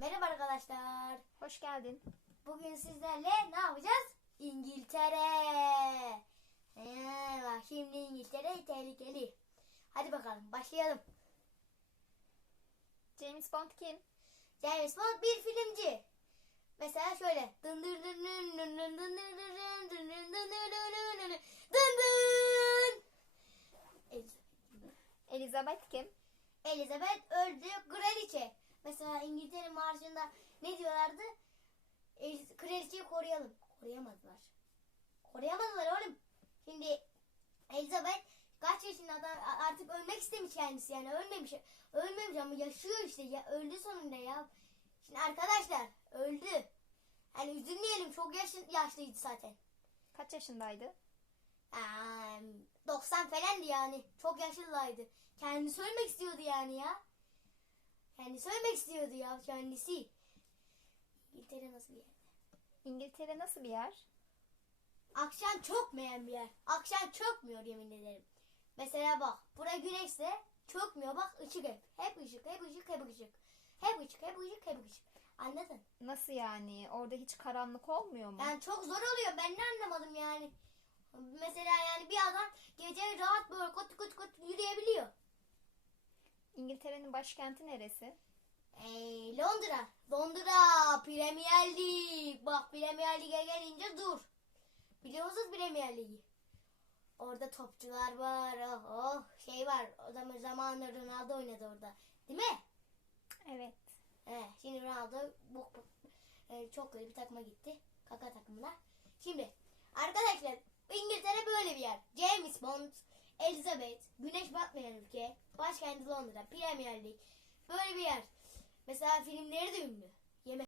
Merhaba arkadaşlar. Hoş geldin. Bugün sizlerle ne yapacağız? İngiltere. Ee, bak şimdi İngiltere tehlikeli. Hadi bakalım başlayalım. James Bond kim? James Bond bir filmci. Mesela şöyle. Dın dın dın dın dın dın dın dın dın dın dın dın dın dın dın dın dın dın. Elizabeth kim? Elizabeth öldü kraliçe. Mesela İngiltere marşında ne diyorlardı? Eliz- Kraliçeyi koruyalım. Koruyamadılar. Koruyamadılar oğlum. Şimdi Elizabeth kaç yaşında adam artık ölmek istemiş kendisi yani ölmemiş. Ölmemiş ama yaşıyor işte ya öldü sonunda ya. Şimdi arkadaşlar öldü. Yani üzülmeyelim çok yaş, yaşlıydı zaten. Kaç yaşındaydı? Aa, 90 falandı yani. Çok yaşlıydı. Kendisi ölmek istiyordu yani ya. Kendisi ölmek istiyordu ya kendisi. İngiltere nasıl bir yer? İngiltere nasıl bir yer? Akşam çökmeyen bir yer. Akşam çökmüyor yemin ederim. Mesela bak bura güneşse çökmüyor bak ışık hep. Hep ışık hep ışık hep ışık. Hep ışık hep ışık hep ışık. Anladın? Nasıl yani? Orada hiç karanlık olmuyor mu? Yani çok zor oluyor. Ben ne anlamadım yani. Mesela yani bir adam gece rahat böyle kut kut kut yürüyebiliyor. İngiltere'nin başkenti neresi? Ee, Londra. Londra Premier Lig. Bak Premier Lig'e gelince dur. Biliyor musunuz Premier Lig'i? Orada topçular var. Oh, oh, şey var. O zaman zamanında Ronaldo oynadı orada. Değil mi? Evet. He, şimdi Ronaldo bok, bok, e, çok kötü bir takıma gitti. Kaka takımına. Şimdi arkadaşlar İngiltere böyle bir yer. James Bond, Elizabeth, güneş batmayan ülke, başkenti Londra, Premier Lig. Böyle bir yer. Mesela filmleri de ünlü.